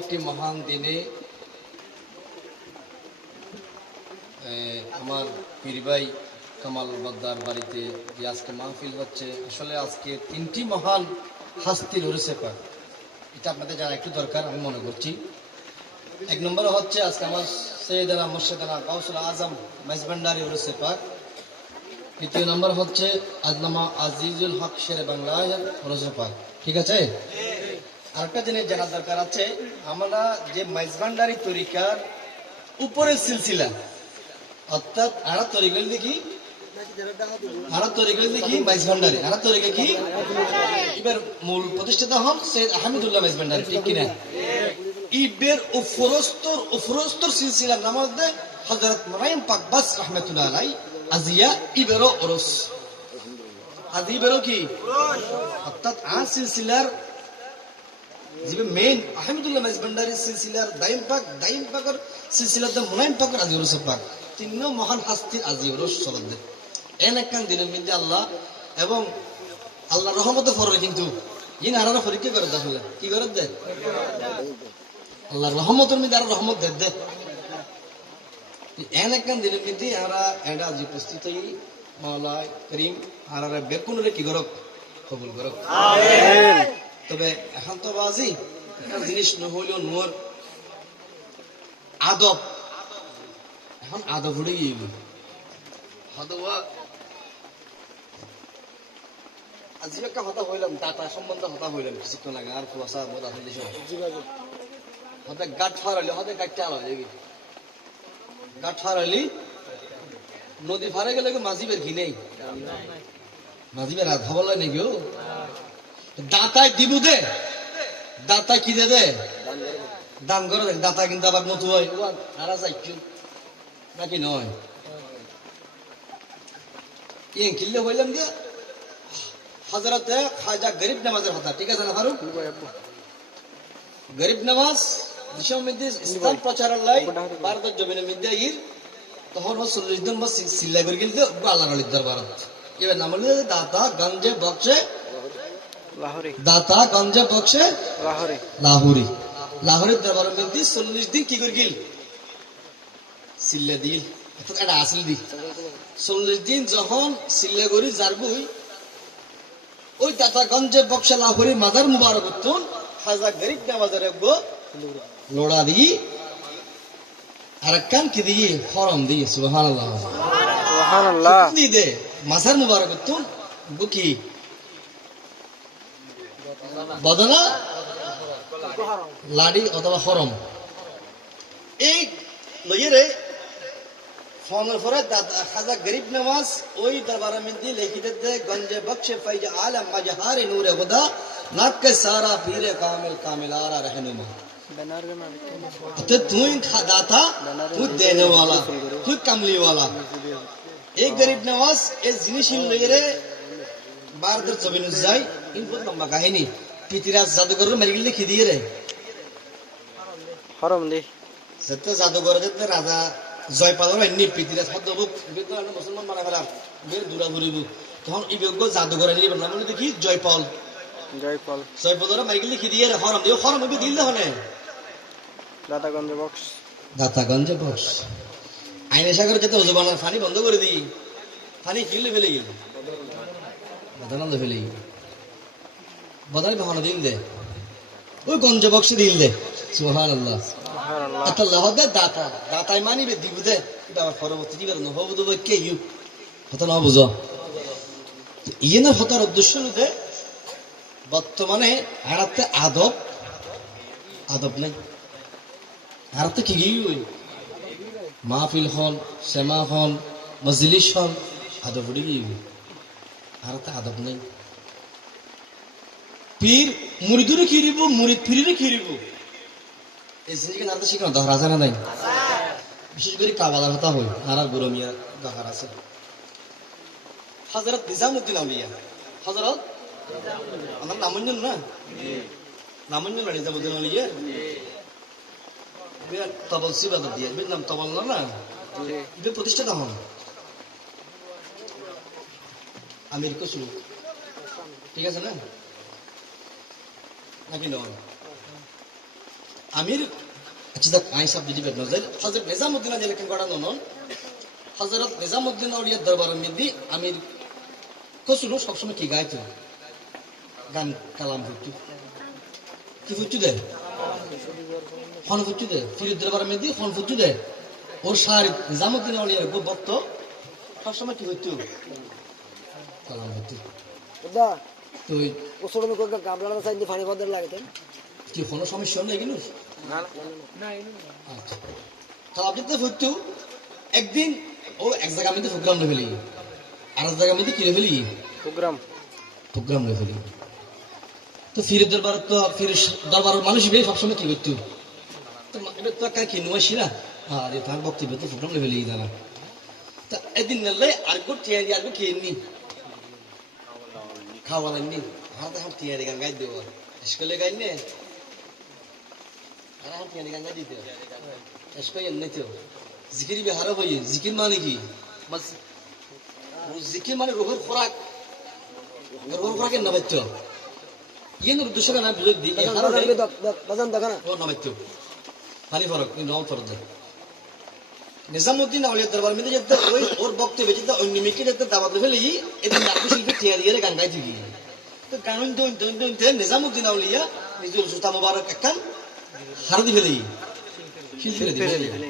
একটি মহান দিনে আমার পীর ভাই কামাল বদ্দার বাড়িতে যে আজকে মাহফিল হচ্ছে, আসলে আজকে তিনটি মহান হাস্তির উরুসে পাক, এটা আপনাদের জানা একটু দরকার আমি মনে করছি। এক নম্বর হচ্ছে আজকে আমার সৈয়দানা মুর্শিদানা গাউসুল আজম মেজবান্ডারি উরুসে পাক। দ্বিতীয় নম্বর হচ্ছে আল্লামা আজিজুল হক শের বাংলার উরুসে পাক। ঠিক আছে? আরেকটা জিনিস জানার দরকার আছে, আমরা যে মেজবান্ডারি তরিকার উপরের সিলসিলা, অর্থাৎ আরা তরিকা দেখি মেজবান্ডারি আরা তরিকা কি এবার মূল প্রতিষ্ঠাতা হন সৈয়দ আহমদুল্লাহ মেজবান্ডারি, ঠিক কিনা? ইবের উপরস্তর সিলসিলার নাম হচ্ছে হযরত মারিয়াম পাক বাস রাহমাতুল্লাহ আলাই আজিয়া ইবেরো ওরস আজি ইবেরো কি অর্থাৎ আ সিলসিলার যে মেইন আহমদুল্লাহ মেজবান্ডারি সিলসিলার দাইম পাকের সিলসিলার দা মুনাইম পাকের আজি ওরস পাক তিন মহান হাস্তির আজি ওরস চলতে এন একখান দিনের মধ্যে আল্লাহ এবং আল্লাহ রহমতে ফরে, কিন্তু ইন আরারা পরীক্ষা করে আসলে কি করে দে আল্লাহ রহমতের মধ্যে আরো রহমত দে এন একখান দিনের মধ্যে আমরা এটা আজি উপস্থিত হই মাওলা করিম আর বেকুন রে কি করক কবুল করক। তবে এখন তো বাজি একটা জিনিস নহইলেও নোর আদব, এখন আদব উঠে গিয়ে আজি একটা হতা হইলাম দাতা সম্বন্ধে হতা হইলাম কিছুক্ষণ আগে আর খোলাসা বোধ আছে হতে গাঠ ফারাইলে হতে গাঠটা আলো দেখি গাঠ ফারাইলি নদী ফারে গেলে মাঝিবের ঘি নেই, মাঝিবের হাত খবর নেই কেউ দাতায় দিবু দে, দাতা কি দে দান করে দেখ, দাতা কিন্তু আবার মতো হয় আরা চাইছু নাকি নয় ইয়ে কিনলে হইলাম দিয়ে হযরতে খাজা গরিব নামাজের কথা, ঠিক আছে না ফারুক? গরিব নামাজ বিশ্ব মধ্যে ইসলাম প্রচারের লাই ভারতের জমিনের মধ্যে ইর তখন 40 দিন বা সিল্লা করে গেল আল্লাহর আলীর দরবারত। এবার নাম হলো দাতা গঞ্জে বক্সে লাহোরি, দাতা গঞ্জে বক্সে লাহোরি, লাহোরের দরবারের মধ্যে 40 দিন কি করে গেল সিল্লা দিল, অর্থাৎ এটা আসল দি 40 দিন যখন সিল্লা করি যারবই ওই দাতা গঞ্জে বক্সে লাহোরি মাজার মুবারক তুন খাজা গরিব নামাজের একগো লোড়া দি আর কান কি দিয়ে ফরম দিয়ে সুবহানাল্লাহ সুবহানাল্লাহ দি দে মাজার মুবারক তুন বুকি বদনা লাড়ি অথবা ফরম এই লইরে ফোনের পরে খাজা গরিব নামাজ ওই দরবারের মধ্যে লিখিতে দে গঞ্জে বক্সে ফাইজ আলম মাজহারে নূরে খুদা নাত কে সারা পীরে কামিল কামিলারা रहनुमा। तो तू दाता तू देने वाला तू कमली वाला एक गरीब नवाज एक जिनिस लगे भारत जमीन जाए इन बहुत लंबा काहिनी पृथ्वीराज जादूगर मरी गए खिदिए रे हरम दे सत्य जादूगर जते राजा জয়পালের এমনি পৃথিবীরাজ শব্দবুক মুসলমান মারা ফেলার বের দূরা ঘুরিব তখন এই বিজ্ঞ জাদুঘর নিয়ে নাম বলে দেখি জয়পাল মারি গেলে কি দিয়ে হরম দিয়ে হরম দিল হনে দাতাগঞ্জে বক্স আইনে সাগর যেতে ওজবানার পানি বন্ধ করে দিই পানি কিনলে ফেলে গেল বদনালে ফেলে গেল বদনালে ভালো দিন দে ওই গঞ্জে বক্সে দিল দে সুবহানাল্লাহ আল্লাহ দে দাতা দাতাই মানিবে দিব দে এটা আবার পরবর্তী দিবে না হবু দেব কে ইউ হতো না বুঝো ইয়ে না হতার উদ্দেশ্য দে বর্তমানে হারাতে আদব নাই হারাতে কি গিয়ে মাহফিল হন সেমা হন মজলিস হন আদব উড়ে গিয়ে হারাতে আদব নেই পীর মুরিদুরে কি দিব মুরিদ পীরে কি দিব এই জিনিসকে না শিখানো দরকার আছে না নাই? বিশেষ করে কাবালার কথা হই আর গুরমিয়া দরকার আছে। হযরত নিজামউদ্দিন আউলিয়া হযরত আমার নামঞ্জন না নামঞ্জন নিজামউদ্দিন আউলিয়া বিরাট তবল সিবাদত দিয়ে নাম তবল না এটা প্রতিষ্ঠাতা হন আমির কসুল, ঠিক আছে না নাকি নয়? আমির আচ্ছা দেখ আই সাহেব দিদি বেদ নজর হযরত নিজামউদ্দিন আলী লেখেন গড়া নন হযরত নিজামউদ্দিন আউলিয়ার দরবারের মধ্যে আমির কসুলো সবসময় কি গাইতো গান কালাম হইতো কি হইতো দে হন হইতো দে ফিরুদ দরবারের মধ্যে হন হইতো দে ওর শার নিজামউদ্দিন আউলিয়ার ভক্ত সবসময় কি হইতো কালাম হইতো দা তো ওসরম কো গাবলার সাইডে পানি বদল লাগে কি কোনো সমস্যা নেই কিন্তু না না আচ্ছা তো আপনি তো হইতো একদিন ও এক জায়গা মধ্যে প্রোগ্রাম লে ফেলি আর এক জায়গা মধ্যে কি লে ফেলি প্রোগ্রাম লে ফেলি তো ফিরে দরবার তো ফিরে দরবার মানুষ বেশ সবসময় কি করতো তো এটা তো কাই কি নয় না আরে তার বক্তব্য তো প্রোগ্রাম লে ফেলি দাঁড়া তা একদিন নেলে আর গো টিয়ারি আর গো খেয়ে খাওয়া লাগনি হাতে হাত টিয়ারি গান গাই দেবো স্কুলে গাই নে আর হাত টিয়ারি গান গাই দিতে স্কুলে এমনিতে জিকির বিহার হই জিকির মানে কি জিকির মানে রোহের খোরাক রোহের খোরাকের নবাত্য ইয়ে উদ্দেশ্য না বুঝে দিই বাজান দেখা না ওর নবাত্য পানি ফরক নম ফরক দেয় নিজামউদ্দিন আউলিয়া দরবার মধ্যে যেতে ওই ওর বক্তব্য যেতে ওই নিমিকে যেতে দাওয়াত ফেলে এদিন নাট্য শিল্পী টিয়া দিয়ে গান গাই থাকি তো গান নিজামউদ্দিন আউলিয়া নিজের জুতা মোবারক একখান হারদি ফেলে শিল্পী দিবে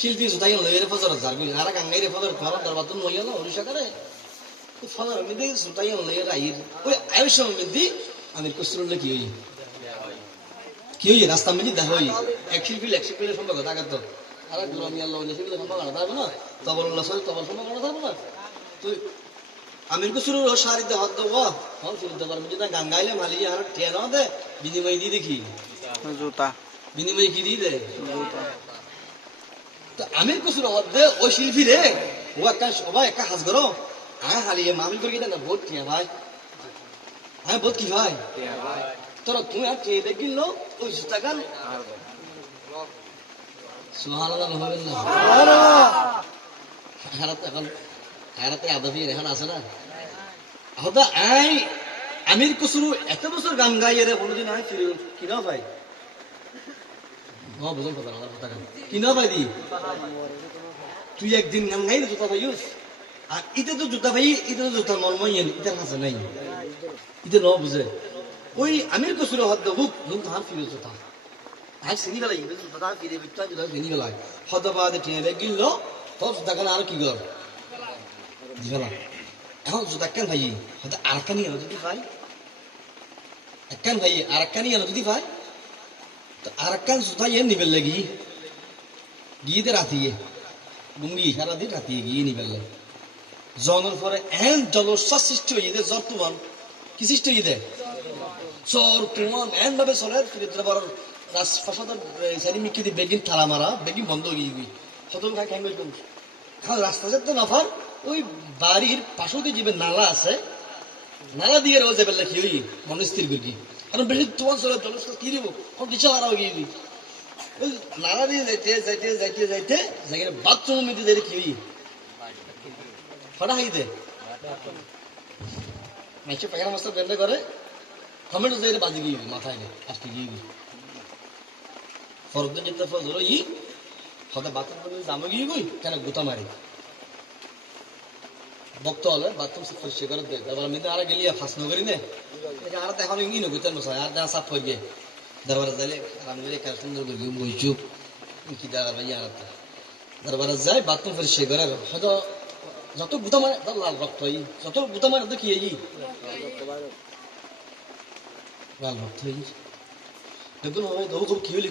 শিল্পী জুতাই লইরে ফজর জারগুলি আর গাঙ্গাইরে ফজর ধর দরবার তো নইয়া না ওড়িশা করে তো ফজর মধ্যে জুতাই লইরে আইর ওই আয়ুষ মধ্যে আমি কসরুল্লাহ কি হই রাস্তা মধ্যে দেখা হই এক শিল্পীর সম্পর্ক থাকার তো আর গুলামি আল্লাহ শিল্পীর সম্পর্ক থাকবে না তবল তবল সম্পর্ক থাকবে না তো আমির কসরুল শাড়িতে হাত দেবো হ্যাঁ ফিরে দেবার মধ্যে গান গাইলে মালিয়ে আর টেন দে বিনিময় দিয়ে দেখি জুতা বিনিময় কি দিয়ে দে তো আমির কসুর মধ্যে ওই শিল্পী রে ও একটা সবাই একটা হাজ করো হালিয়ে মামিল করে না বহুত কি ভাই হ্যাঁ বহুত কি ভাই তোরা তুমি আর কে দেখিল ওই জুতা গান সুবহানাল্লাহ হবেন না হারাতে এখন হারাতে আদবি এখন আছে না হতা আই আমির কসুর এত বছর গান গাইয়ে রে কোনোদিন আই ফিরে কি না ভাই বুঝুন কথা আমার কথা কি না ভাই দি তুই একদিন গান গাইলে জুতা ভাইস আর ইতে তো জুতা ভাই ইতে তো জুতা মর্মই ইটার কাছে নাই ইতে ন বুঝে ওই আমির কসুর হাত দেবো কিন্তু হাত ফিরে জুতা আর সিনি বেলা ইতে জুতা ফিরে বিটা জুতা সিনি বেলা হদবাদ টিনে গিল তো জুতা গান আর কি কর দিলা এখন জুতা কেন ভাই হয়তো আর কানি এলো যদি ভাই একখান ভাই আর কানি এলো যদি ভাই তো আর কান জুতা ইয়ে নিবেল লাগি গিয়ে রাতিয়ে গুঙ্গি সারা দিন রাতিয়ে গিয়ে নিবেল লাগে জনের পরে এন জলসা সৃষ্টি হয়ে যায় জ্বর তুমান কি সৃষ্টি হয়ে যায় জ্বর তুমান এন ভাবে চলে ফিরে দরবার রাজপ্রাসাদের সারি মিকি দিয়ে বেগিন থালা মারা বেগিন বন্ধ হয়ে গিয়ে সতম খাই খাই খান রাস্তা যেতে নফার ওই বাড়ির পাশে যে নালা আছে নালা দিয়ে রোজ যাবে কি ওই মনে স্থির করি কারণ বেশি তোমার চলে জলসা কি দিব কিছু হারাও গিয়ে ওই নালা দিয়ে যাইতে যাইতে বাথরুমের মধ্যে যাই কি ফটা খাইতে মাইছে পায়খানা মাস্টার বেন্দে করে কমেন্ট যাই বাজি গিয়ে মাথায় আজকে গিয়ে ফরদ যেতে ফজর ই হতে বাথরুম জামে গিয়ে গই কেন গুতা মারি বক্ত হলে বাথরুম সব পরিষ্কার করে দেয় তারপর আমি আর গেলি ফাঁস নগরি নে আর এখন ইঙ্গি নগুতেন বসায় আর যা সাফ হয়ে গিয়ে দরবারে যাইলে আরামে কাল সুন্দর করে বইছু কি দাঁড়া ভাই আর দরবারে যাই বাথরুম পরিষ্কার করে হয়তো যত গুতা মারে লাল রক্ত হই যত গুতা মারে তো কি এই লাল রক্ত হই দেখুন হয় তো খুব খিউলি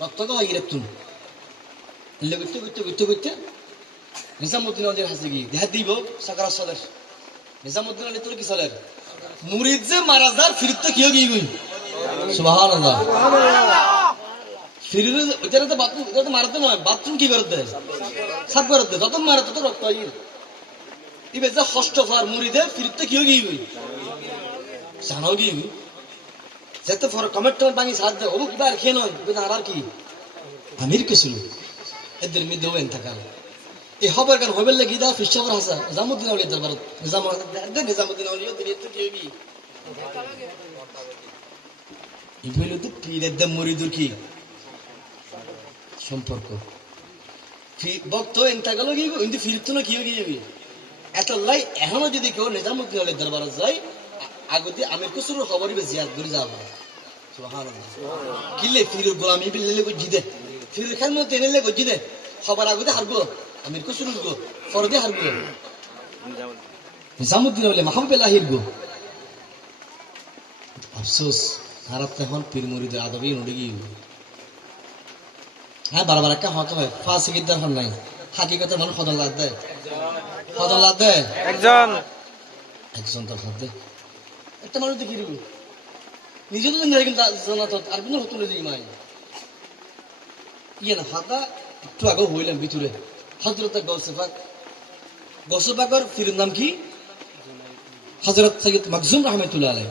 রক্ত তো হয়ে রাখতুন করতে নিজামউদ্দিন আলীর হাসি গিয়ে দেখা দিব সাকারা সলের নিজামউদ্দিন আলী তোর কি চলের মুরিদ যে মারা যার ফিরতে কি গিয়ে গই সুবহানাল্লাহ ফিরে ওইটা তো বাথরুম এটা তো মারতে নয় বাথরুম কি করে দেয় সাফ করে দেয় যত মারে তত রক্ত হয় ইবে যে ষষ্ঠ ফার মুরিদে ফিরতে কি গিয়ে গই জানো গিয়ে যেতে ফর কমেন্ট বাঙি সাথ দেয় ও কিবার খেয়ে নয় আর কি আমির কিছু এদের মধ্যে ওয়েন থাকাল এই খবর কেন হইবেল লাগি দা ফিশাবর হাসা নিজামউদ্দিন আউলিয়া দরবার নিজামউদ্দিন আউলিয়া দিলে তো কি হবি এই হইল তো পীরের দাম মুরিদুর কি সম্পর্ক ভক্ত এনতা গেল কি কিন্তু ফিরতো না কি হয়ে যাবি এত লাই এখনো যদি কেউ নিজামুদ্দিন আলীর দরবারে যায় আগতে আমির কুসুর খবরই জিয়াদ করে যাওয়া কিলে ফির গোলামি বিল্লে গজি দে ফির খান মতে নেলে গজি দে খবর আগতে হারগো আমির কুসুর গো ফরদে হারগো নিজামুদ্দিন আলী মাহমুদুল্লাহ হিরগো আফসোস হারাত এখন পীর মুরিদের আদবই নড়ে গিয়ে হ্যাঁ বারবার একটা হতে হয় ফাঁসি গিদ্দার হন নাই হাকিকতের মানুষ খদন লাদ দেয় খদন লাদ দেয় একজন তার হাত দেয় একটা মানুষ দেখি দিবি নিজে তো জানা তো আর কোনো তুলে দিই মাই ইয়ে না হাতা একটু আগে হইলাম ভিতরে হজরত গৌসেফাকর ফিরের নাম কি হজরত সৈয়দ মাকজুম রহমতুল্লাহ আলাই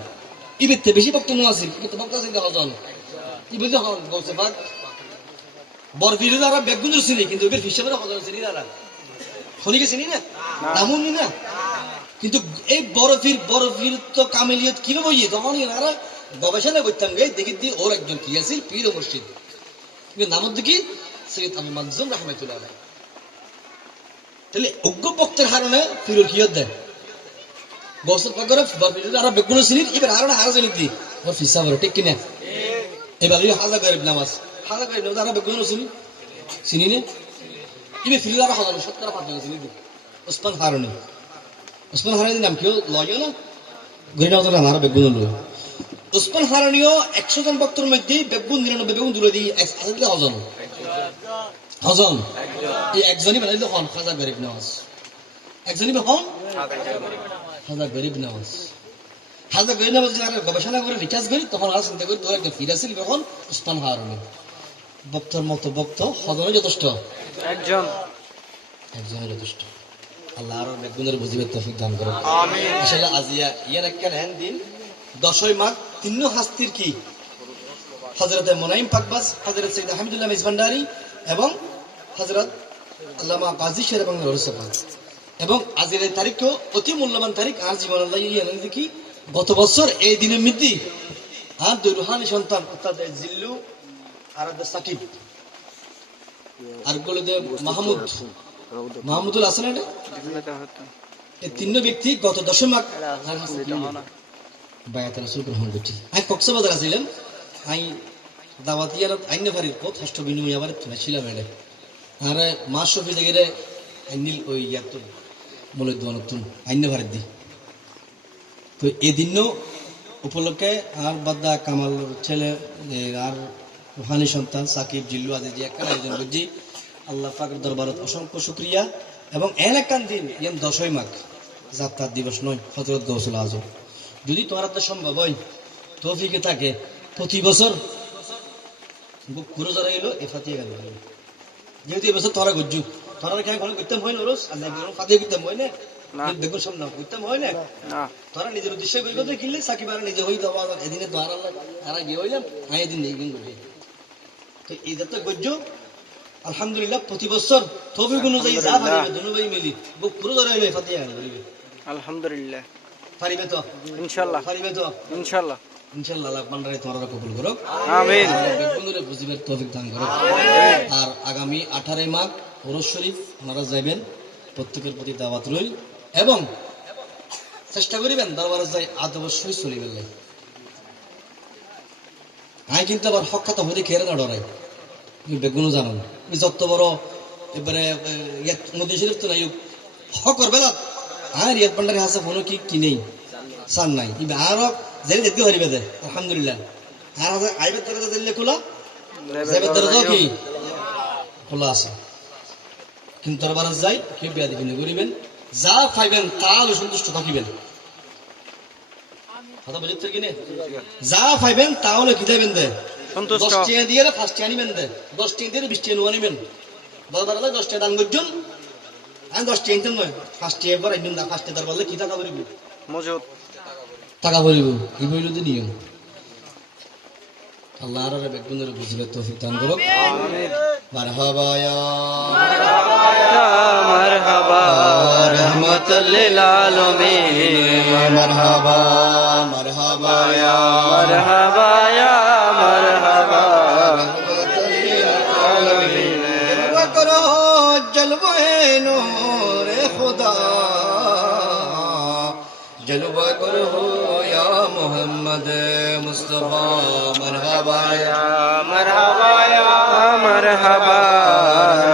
ইবেতে বেশি বক্তব্য আছে কিন্তু বক্তা আছে হজন কি বুঝে হন গৌসেফাক বর ফিরে তারা বেগুনের চিনি কিন্তু এবার হিসাবে হজন চিনি তারা খনিকে চিনি না নামুন না কিন্তু এই বরফির তো কামেলিয়ত কিভাবে ইয়ে তখন এনারা গবেষণা করতাম গে দেখি দিয়ে ওর একজন কি আছিল পীর ও মুর্শিদ কিন্তু নামত দেখি সৈয়দ আমি মাকজুম রহমতুল্লাহ আলাই তাহলে অজ্ঞ বক্তের হারণে ফিরোর কিয়ত দেয় গৌসেফ পাকরে বরফির আর বেগুনের চিনি এবার হারণে হারা চিনি দি ওর ফিসা বলে ঠিক কিনা এবার হাজা গরিব নামাজ হাজা গরিব নামাজ আর বেগুনের চিনি নে ইবে ফিরে আর হাজার সত্তর পাঁচ চিনি দি ওসমান হারণে ওসমান হারানির নাম কেউ লয় না গরিনাম আমার বেগুন লয় ওসমান হারানিও 100 জন বক্তর মধ্যে বেগুন 99 বেগুন দূরে দিয়ে আসলে হজন এই একজনই বানাইল হন খাজা গরিব নওয়াজ একজনই হন খাজা গরিব নওয়াজ খাজা গরিব নওয়াজ যারা গবেষণা করে রিসার্চ করি তখন আর চিন্তা করি তোর একজন ফির আসিল এখন ওসমান হারানি বক্তর মতো বক্ত হজনে যথেষ্ট একজনের যথেষ্ট আল্লাহ আরো বেগুনের বুঝিবার তৌফিক দান করুন আমিন আসলে আজিয়া ইয়ার একটা হ্যান দিন 10 মাঘ তিন হাস্তির কি হযরত মুনাইম পাকবাস হযরত সৈয়দ হামিদুল্লাহ মেজবান্ডারি এবং হযরত আল্লামা গাজী শের বাংলা রসপাক এবং আজকের এই তারিখও অতি মূল্যবান তারিখ আর জীবন আল্লাহ ইয়ান কি গত বছর এই দিনের মধ্যে আর দুই রুহানি সন্তান অর্থাৎ জিল্লু আর সাকিব আর গোলদে মাহমুদুল হাসান এই তিন ব্যক্তি গত 10 মাঘ বায়াত রাসূল গ্রহণ করছি আমি কক্সবাজার ছিলাম আমি দাওয়াতিয়ার আইনে ভারির পথ ষষ্ঠ বিনিময় আবার ছিলাম এটা আর মাস শফি জায়গায় আইনিল ওই ইয়াত বলে দোয়ানতুন আইনে ভারির দি তো এদিনও উপলক্ষে আর বাদা কামাল ছেলে আর রুহানি সন্তান সাকিব জিল্লু আদি যে একটা আয়োজন করছি আল্লাহ পাকের দরবারত অসংখ্য শুকরিয়া এবং এলাকান দিন ইয়ান 10 মাঘ যাত্রার দিবস নয় হযরত গৌসুল আজম যদি তোমার হাতে সম্ভব হয় তৌফিকে থাকে প্রতি বছর ঘুরে যারা এলো এ ফাতিয়ে গেল যেহেতু এবছর তোরা গজ্জু তোরা কেন কোনো করতাম হয় না রোজ আর ফাতিয়ে করতাম হয় না দেখুন সামনে করতাম হয় না তোরা নিজের উদ্দেশ্য করি কথা কিনলে সাকিব আর নিজে হই দেওয়া এদিনে তো আর গিয়ে হইলাম আমি এদিন নেই দিন করি তো এই যাত্রা গজ্জু আলহামদুলিল্লাহ প্রতি বছর তৌফিক অনুযায়ী যা পারিবে দুনুবাই মিলি বুক পুরো ধরে হইবে ফাতিহা করিবে আলহামদুলিল্লাহ পারিবে তো ইনশাআল্লাহ পারিবে তো ইনশাআল্লাহ ইনশাআল্লাহ আল্লাহ আপনারা তোমরা কবুল করো আমিন বেগুনের বুঝিবার তৌফিক দান করো আর আগামী 18 মাঘ ওরস শরীফ আপনারা যাবেন প্রত্যেকের প্রতি দাওয়াত রইল এবং চেষ্টা করিবেন দরবারে যাই আদবশ্যই চলিবেন লাই আই কিন্তু আবার হক কথা হইলে খেয়ে না ডরাই বেগুনও জানো না যত বড় এবারে মধ্যে শরীফ তো নাই হক করবে না আর ইয়াত পান্ডারে হাসে ফোনও কি নেই সান নাই আর জেলে দেখতে পারিবে দে আলহামদুলিল্লাহ আর আইবে দরজা দিলে খোলা যাবে দরজা কি খোলা আছে কিন্তু দরবারে যাই কি বিয়া দিবেন করিবেন যা পাইবেন তাহলে সন্তুষ্ট থাকিবেন কথা বুঝতে কিনে যা পাইবেন তাহলে কি দেবেন দে সন্তুষ্ট 10 টাকা দিয়ে 5 টাকা নিবেন দে 10 টাকা দিয়ে 20 টাকা নিবেন দরবারে 10 টাকা দান করছেন আমি 10 টাকা নিতাম নয় 5 টাকা পর একদিন 5 টাকা দরবারে কি টাকা ভরিব মজুদ টাকা ভরিব এই বইল দি নিয়ম আল্লাহ আর বেগুনের বুঝিবার তৌফিক দান করুক আমিন মারহাবা ইয়া মারহাবা রহমাতুল লিল আলামিন মারহাবা মারহাবা ইয়া كله يا محمد مصطفى مرحبا يا مرحبا يا مرحبا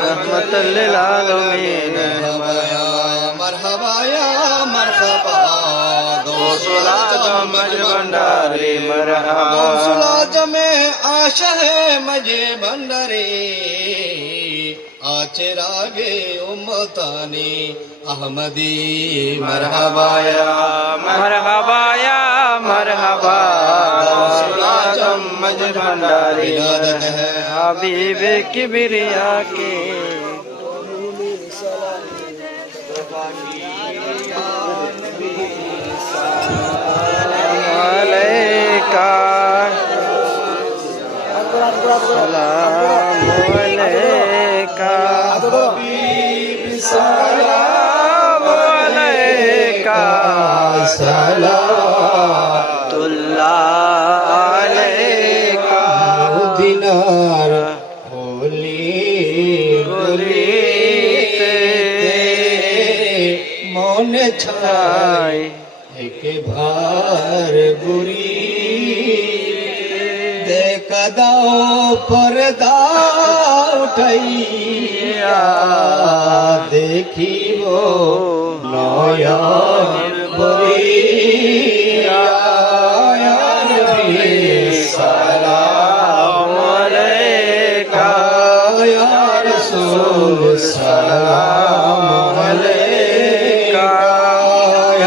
رحمة للعالمين مرحبا يا مرحبا غوث العظم भंडारी مرحبا गौसुलाज में आशा है मजे भंडारी आचे रागे उम्मतानी अहमदी मरहबा या مرحبا या مرحبا غوث العظم भंडारी इबादत है हबीब किबरिया की अलैका सलाम अलैका सलाम अलैका सलातुल्लाह अलैका दिनार होली गुरीते मन छाय एक भार बुरी देखा दाओ पर्दा उठाइया देखी वो नयन बुरिया सलाम अलैका या रसूल सलाम अलैका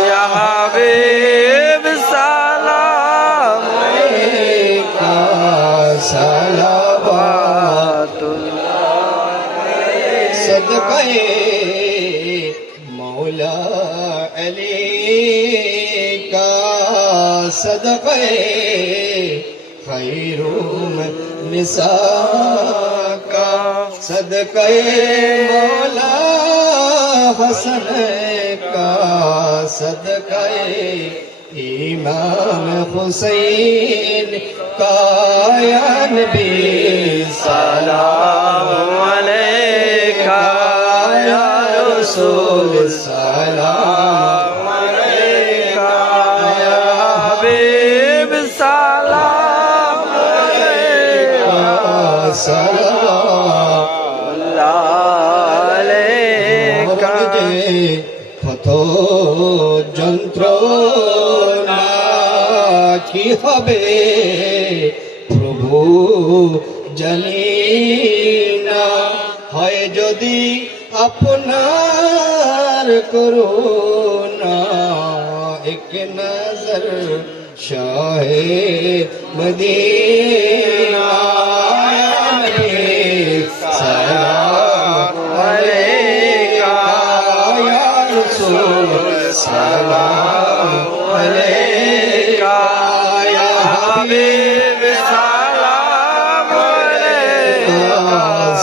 या हबीब सलाम अलैका सलावतुल्लाह सदक़े मौला अली का सदक़े खैरुम निसा का सदक़े मौला हसन का सदक़े इमाम हुसैन का या नबी सलाम अलैका या रसूल सलाम अलैका या हबीब सलाम अलैका सलाम अलैका কত যন্ত্রণা কি হবে প্রভু জানি না হয় যদি আপনার করুণা এক নজর শাহে মদিনা সালাম अलैका या रसूल सलाम अलैका या हबीब सलाम अलैका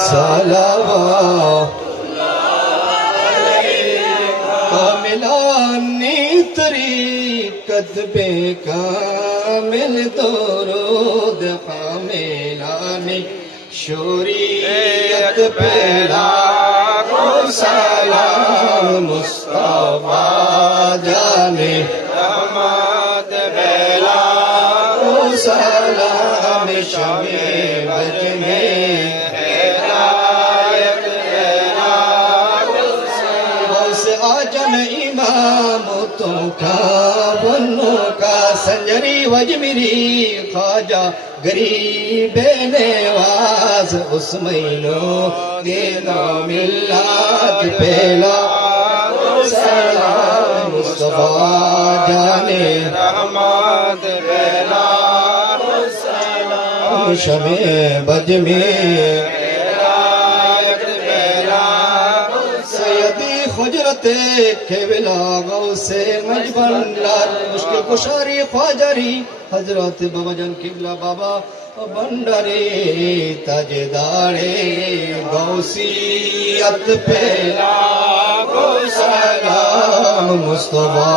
सलाम कामिलानी तरीक़त पे कामिल दरूद कामिलानी शरीयत पे लाखो सलाम मुस्तफा जाने रहमत बेला को सलाम शमे बज में हिदायत बेला बस आजम इमामतों का बन्नों का संजरी वजमिरी ख्वाजा गरीब नवाज उस महीनों देना मिलाद पहला सलाम मुस्तफा जाने रहमत बेला सलाम शमे बज में सैयदी खुजरते केवला गौ से मजबंदार मुश्किल कुशारी ख्वाजारी हजरत बाबाजान किबला बाबा भंडारी ताजदारे गौसियत पे लाखो सलाम मुस्तफा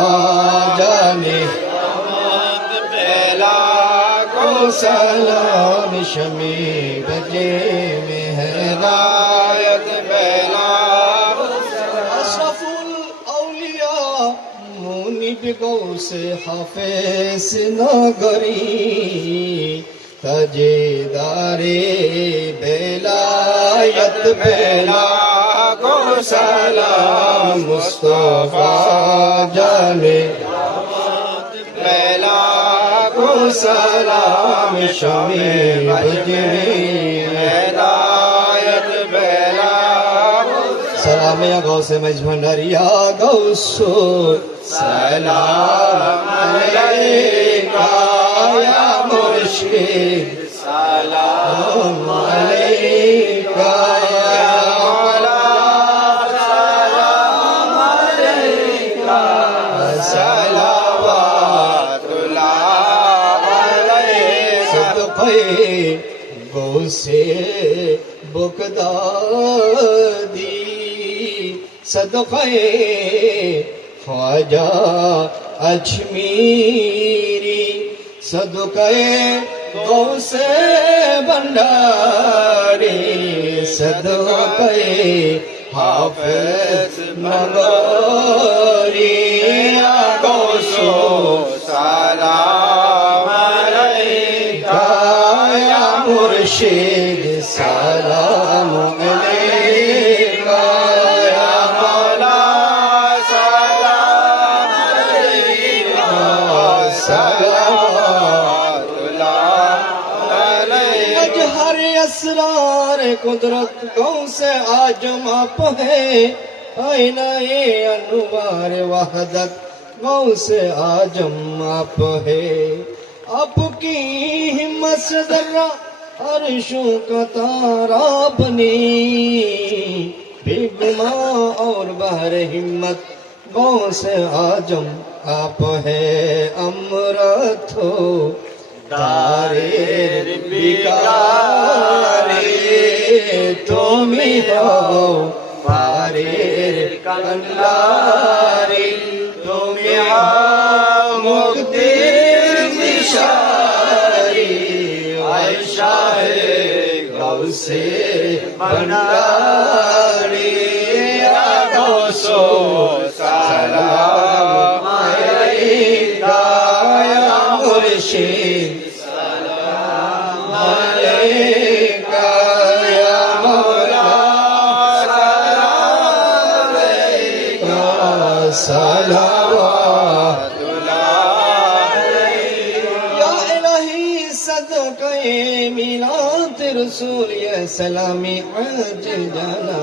जाने रहमत पे लाखो सलाम शमी बजे में हिदायत बेला अशरफुल औलिया मुनिब गौसे हाफिज नगरी तजेदारे बेलायत बेला को सलाम मुस्तफा जाने बेला को सलाम शमी बजरी बेलायत बेला सलाम या गौसे मजभंडरिया गौसो सलाम अलैका या मुर्शिद सलाम अलैका या मौला सलाम अलैका सलावतुल्लाह अलैका सदक़े गौसे बुगदादी सदक़े ख्वाजा अजमीरी सदक़े गौसे भंडारी सदक़े हाफिज नगरी गौसो सलाम अलैका या मुर्शिद सलाम अलैका या मौला सलाम अलैका सलावतुल्लाह अलैका अजहर असरार कुदरत गौसे आजम आप है आईना ये अनुवार वहदत गौसे आजम आप है आपकी हिम्मत से जर्रा अर्शों का तारा बनी बेगुमा और बहर हिम्मत गौसे आजम आप है अमरत हो दारे बिगारे तुम ही हो पारे कंदारी तुम ही हो मुक्ति निशारी आयशा है गौसे भंडारी गौसो सलाम अलैका या मुर्शिद सलाम अलैका या मौला सलाम अलैका सलावतुल्लाह या इलाही सदक़े मिलाद रसूल या सलामी आज जाना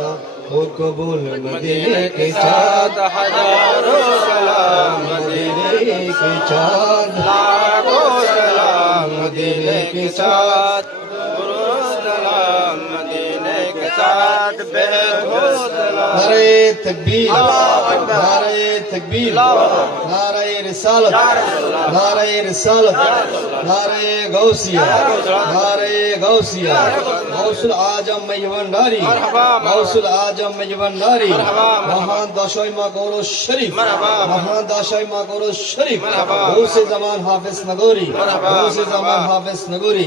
हो कबूल मदीने के चाँद हजारों सलाम मदीने के चाँद लाखों सलाम मदीने के चाँद सलाम मदीने के चाँद नारे तकबीर नारे तकबीर नारे रिसालत नारे रिसालत नारे गौसिया नारे गौसिया गौसुल आजम मेजबंडारी गौसुल आजम मेजबंडारी महान दाशाई मागोरो शरीफ महान दाशाई मागोरो शरीफ गौसे जमान हाफिज नगोरी गौसे जमान हाफिज नगोरी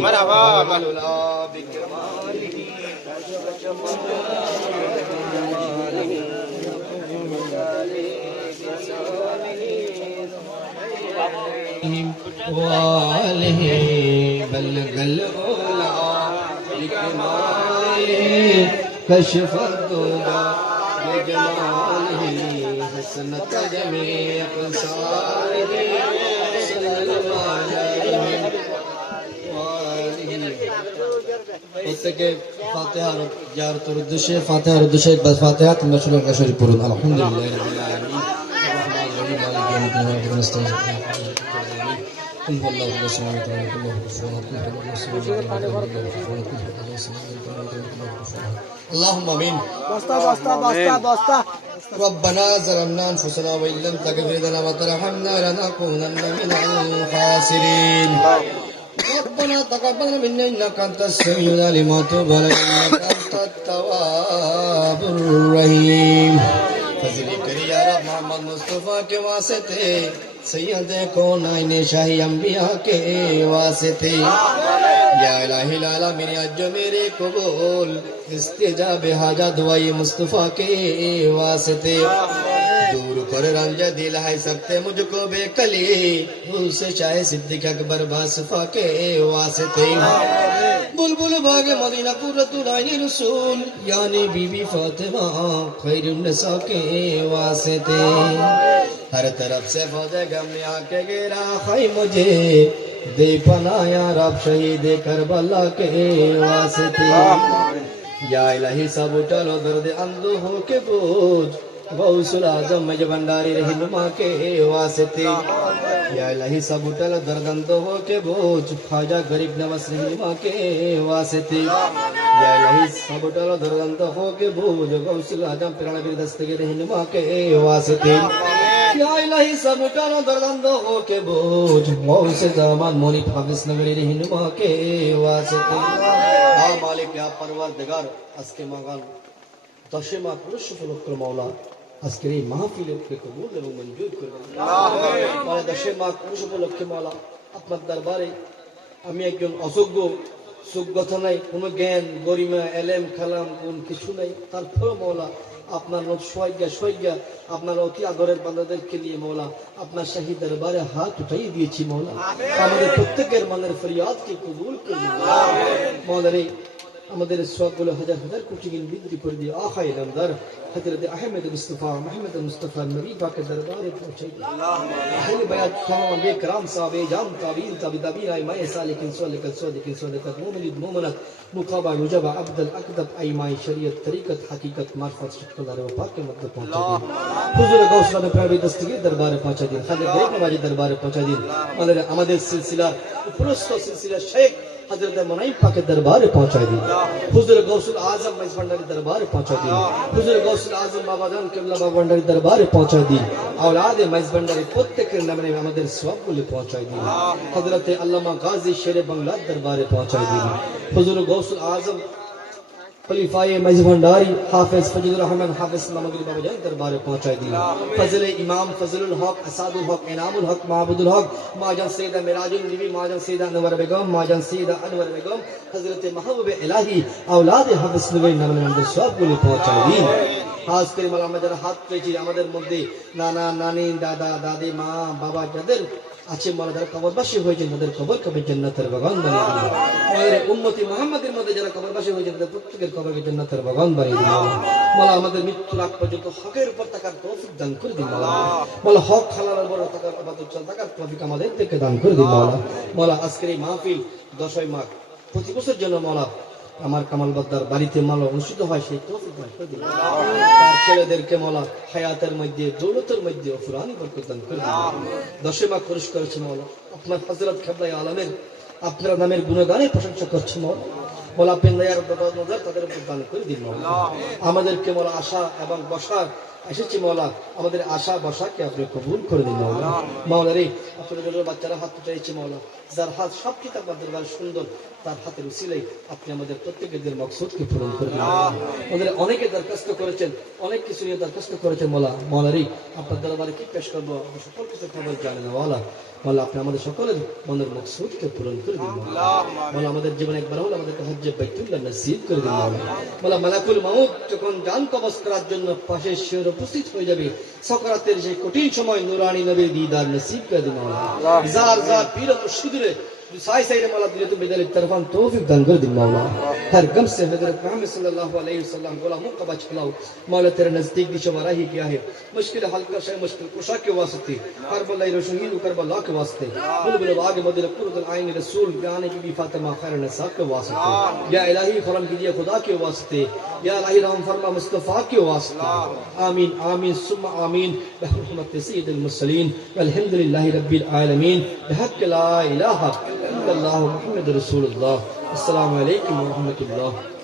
वाले बलगल ओला लिकमाले कशफतुदा बिजमाले हसनत जमी अफसारे सल्लल्लाहु अलैहि उत्तके फातिहा ज़ियारतुर उद्देश्य फातिहा उद्देश्य बस फातिहा तुम शुरू का शरीफ पढ़ो अल्हम्दुलिल्लाह रब्बिल आलमीन الرحمن الرحيم مالك يوم الدين إياك نعبد وإياك نستعين اللهم امين ربنا ظلمنا انفسنا وان لم تغفر لنا وترحمنا لنكونن من الخاسرين ربنا تقبل منا انك انت السميع العليم وتب علينا انك انت التواب الرحيم फजल करी या रब मोहम्मद मुस्तफा के वास्ते सैयद कौनाइन शाही अंबिया के वास्ते या इलाही लाला मेरे अज मेरे कबूल इस्तिजाब हाजा दुआई मुस्तफा के वास्ते दूर पर रंजा दिल है सकते मुझको बेकली उसे चाहे सिद्दीक अकबर बासफा के वास्ते बुलबुल बागे मदीना कुर्रतुल आईन रसूल यानी बीबी फातिमा खैरुन निसा के वास्ते हर तरफ से फौजे गम आके गिरा है मुझे दे पनाया रब शहीद करबला के वास्ते या इलाही सब उठलो दर्द अंधो हो के बोझ गौसुल आजम मज भंडारी रहनुमा के वास्ते या इलाही सब उठलो दर्द अंधो हो के बोझ ख्वाजा गरीब नवाज रहनुमा के वास्ते या इलाही सब उठलो दर्द अंधो हो के बोझ गौसुल आजम पिराना बीर दस्तगीर रहनुमा के वास्ते या इलाही सब उठलो दर्द अंधो हो के बोझ गौसे जमान मोनी हाफिज नगरी रहनुमा के वास्ते मालिक या परवरदिगार আজকে মাগান 10 মাস পুরুষ উপলক্ষে মাওলা আজকের এই মাহফিলকে কবুল এবং মঞ্জুর করবেন আমিন মানে 10 মাস পুরুষ উপলক্ষে মাওলা আপনার দরবারে আমি একজন অযোগ্য যোগ্যতা নাই কোনো জ্ঞান গরিমা এলেম কালাম কোন কিছু নাই তারপর মাওলা আপনার সৈজ্ঞা আপনার অতি আদরের বান্দাদেরকে নিয়ে মাওলা আপনার শাহী দরবারে হাত উঠাই দিয়েছি মাওলা আমাদের প্রত্যেকের মনের ফরিয়াদকে কবুল করুন মাওলা রে আমাদের সবগুলো হাজার হাজার কোটি গুণ বৃদ্ধি করে দিয়ে আখায়ে নামদার হযরত আহমদ মুস্তাফা মুহাম্মদ মুস্তাফা নবী পাকের দরবারে পৌঁছে দিন আহলে বায়াত তামাম আম্বিয়া کرام সাহাবে জাম তাবিঈন তাবিঈন আইমায়ে সালিকিন সাদিকিন সাদিকাত মুমিনিন মুমিনাত মুকাবা রুজাবা আব্দুল আকদাব আইমায়ে শরীয়ত তরিকত হাকিকত মারফত শিক্ষাদার ও পাকের মধ্যে পৌঁছে দিন হুজুর গৌসুল প্রাবি দস্তগীর দরবারে পৌঁছে দিন খালিদ গরিব নওয়াজি দরবারে পৌঁছে দিন আমাদের সিলসিলা উপরস্থ সিলসিলা শেখ हजरत मनाई पाके दरबारे पहुंचा दी हुजूर गौसुल आजम मइज भंडारी दरबारे पहुंचा दी हुजूर गौसुल आजम बाबा जान किबला बाबा भंडारी दरबारे पहुंचा दी औलाद मइज भंडारी প্রত্যেকের নামে আমাদের সবগুলো পৌঁছাই দিন হযরত আল্লামা গাজী শেরে বাংলা দরবারে পৌঁছাই দিন हुजूर गौसुल आजम खलीफाए मइज भंडारी हाफिज फजलुर रहमान हाफिज नमगरी बाबा जान दरबारे पहुंचाई दी फजल इमाम फजलुल हक असादुल हक इनामुल हक महबूदुल हक माजन सैयदा मिराजुल नबी माजन सैयदा अनवर बेगम माजन सैयदा अनवर बेगम हजरत महबूब इलाही औलाद हाफिज नबी नमन मंदिर सबগুলো পৌঁছাই দিন खास করে মালা আমাদের হাত পেয়েছি আমাদের মধ্যে নানা নানি দাদা দাদি মা বাবা যাদের আছে মালা যারা কবরবাসী হয়েছেন তাদের কবর কবে জান্নাতের বাগান বানিয়ে দিন আমাদের উম্মতি মুহাম্মাদের মধ্যে যারা কবরবাসী হয়েছেন তাদের প্রত্যেকের কবরকে জান্নাতের বাগান বানিয়ে দিন মালা আমাদের মৃত্যুর আগ পর্যন্ত হকের উপর থাকার তৌফিক দান করে দিন মালা হক হালালের উপর থাকার ইবাদত থাকার তৌফিক আমাদেরকে দান করে দিন মালা আজকের এই মাহফিল 10 মাঘ প্রতি বছর জন্য মালা আমার কামাল বাদ্দার বাড়িতে মালা অনুষ্ঠিত হয় সেই তৌফিক দান করে দিন তার ছেলেদেরকে মালা হায়াতের মধ্যে দৌলতের মধ্যে ফুরানি বরকত দান করে দিন 10 মাঘ পুরস্কার করেছে মাওলা আপনার হযরত কিবলা আলমের আপনার নামের গুণগানে প্রশংসা করছে মাওলা আপনি দয়ার নজর তাদের উপর দান করে দিন মাওলা আমাদেরকে মাওলা আশা এবং বসার এসেছি মাওলা আমাদের আশা বসাকে আপনি কবুল করে দিন মাওলা রে আপনাদের বাচ্চারা হাত উঠাইছে মাওলা যার হাত সব কিতাব দরবার সুন্দর তার হাতের উসিলাই আপনি আমাদের প্রত্যেকের মাকসুদকে পূরণ করে দিন আমাদের অনেকে দরখাস্ত করেছেন অনেক কিছু নিয়ে দরখাস্ত করেছেন মাওলা রে আপনার দরবারে কি পেশ করব সকল কিছু খবর জানেন মাওলা আপনি আমাদের সকলের মনের মাকসুদকে পূরণ করে দিন মাওলা আমাদের জীবনে একবার হলো আমাদেরকে হজ্জে বাইতুল্লাহ নসিব করে দিন মাওলা মালাকুল মাউত যখন জান কবজ করার জন্য পাশে সে উপস্থিত হয়ে যাবে সাকরাতের সেই কঠিন সময় নূরানী নবীর দিদার নসিব করে দিন মাওলা জার পীর মুর্শিদরে साई साई माला दिले तो बेदल तरफान तौफीक दान कर दी मौला हर गम से हजरत मोहम्मद सल्लल्लाहु अलैहि वसल्लम गुलामों का बच खिलाओ मौला तेरे नजदीक दी शवारा ही क्या है मुश्किल हल का शय मुश्किल कुशा के वास्ते करबला रोशनी करबला के वास्ते बुलबुल बाग मदीना कुरतुल आईन रसूल जाने की फातिमा खैर नसा के वास्ते या इलाही करम कीजिए खुदा के वास्ते या इलाही रहम फरमा मुस्तफा के वास्ते आमीन आमीन सुम्मा आमीन रहमत सय्यिदुल मुरसलीन अल्हम्दुलिल्लाहि रब्बिल आलमीन बिहक ला इलाहा इल्लल्लाह मुहम्मद रसूलुल्लाह अस्सलामु अलैकुम व रहमतुल्लाह।